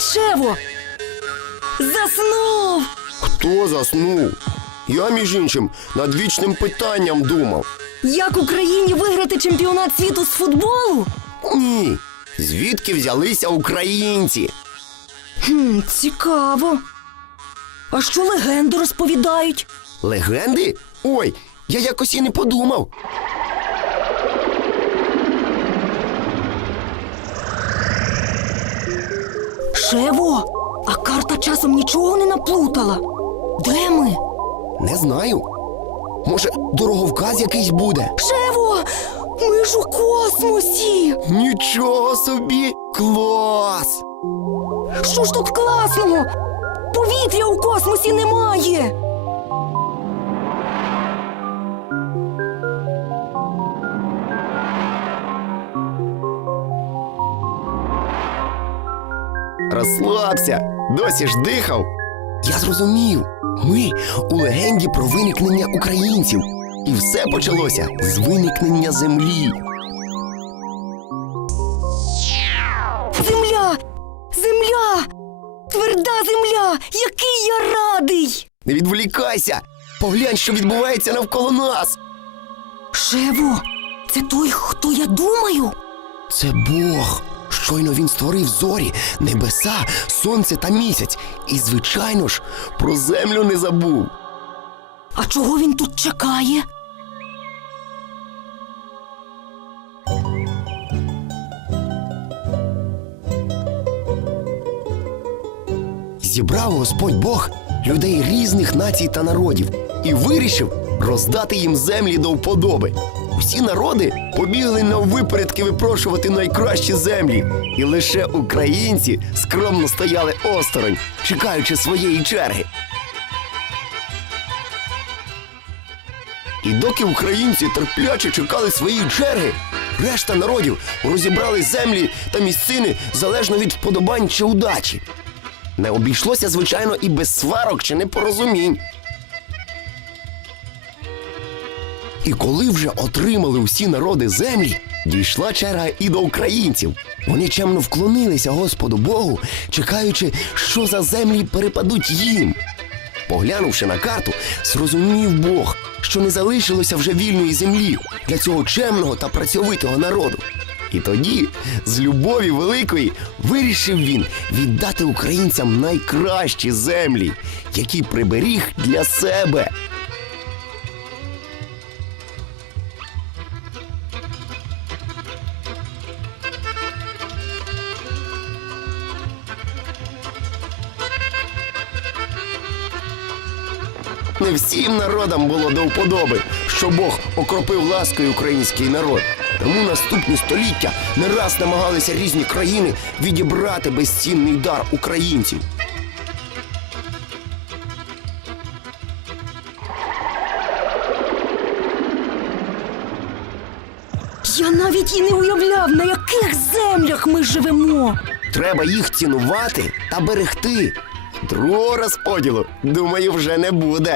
Шево! Заснув! Хто заснув? Я, між іншим, над вічним питанням думав. Як Україні виграти чемпіонат світу з футболу? Ні. Звідки взялися українці? Хм, цікаво. А що легенди розповідають? Легенди? Ой, я якось і не подумав. Шево, а карта часом нічого не наплутала. Де ми? Не знаю. Може, дороговказ якийсь буде? Шево! Ми ж у космосі! Нічого собі! Клас! Що ж тут класного? Повітря у космосі немає. Розслабся, досі ж дихав. Я зрозумів. Ми у легенді про виникнення українців. І все почалося з виникнення землі. Земля! Земля! Тверда земля! Який я радий! Не відволікайся! Поглянь, що відбувається навколо нас. Шево, це той, хто я думаю? Це Бог. Щойно він створив зорі, небеса, сонце та місяць. І, звичайно ж, про землю не забув. А чого він тут чекає? Зібрав Господь Бог людей різних націй та народів і вирішив роздати їм землі до вподоби. Усі народи побігли на випередки випрошувати найкращі землі, і лише українці скромно стояли осторонь, чекаючи своєї черги. І доки українці терпляче чекали своєї черги, решта народів розібрали землі та місцини залежно від вподобань чи удачі. Не обійшлося, звичайно, і без сварок чи непорозумінь. І коли вже отримали усі народи землі, дійшла черга і до українців. Вони чемно вклонилися Господу Богу, чекаючи, що за землі перепадуть їм. Поглянувши на карту, зрозумів Бог, що не залишилося вже вільної землі для цього чемного та працьовитого народу. І тоді, з любові великої, вирішив він віддати українцям найкращі землі, які приберіг для себе. Не всім народам було до вподоби, що Бог окропив ласкою український народ. Тому наступні століття не раз намагалися різні країни відібрати безцінний дар українців. Я навіть і не уявляв, на яких землях ми живемо. Треба їх цінувати та берегти. Другого розподілу, думаю, вже не буде.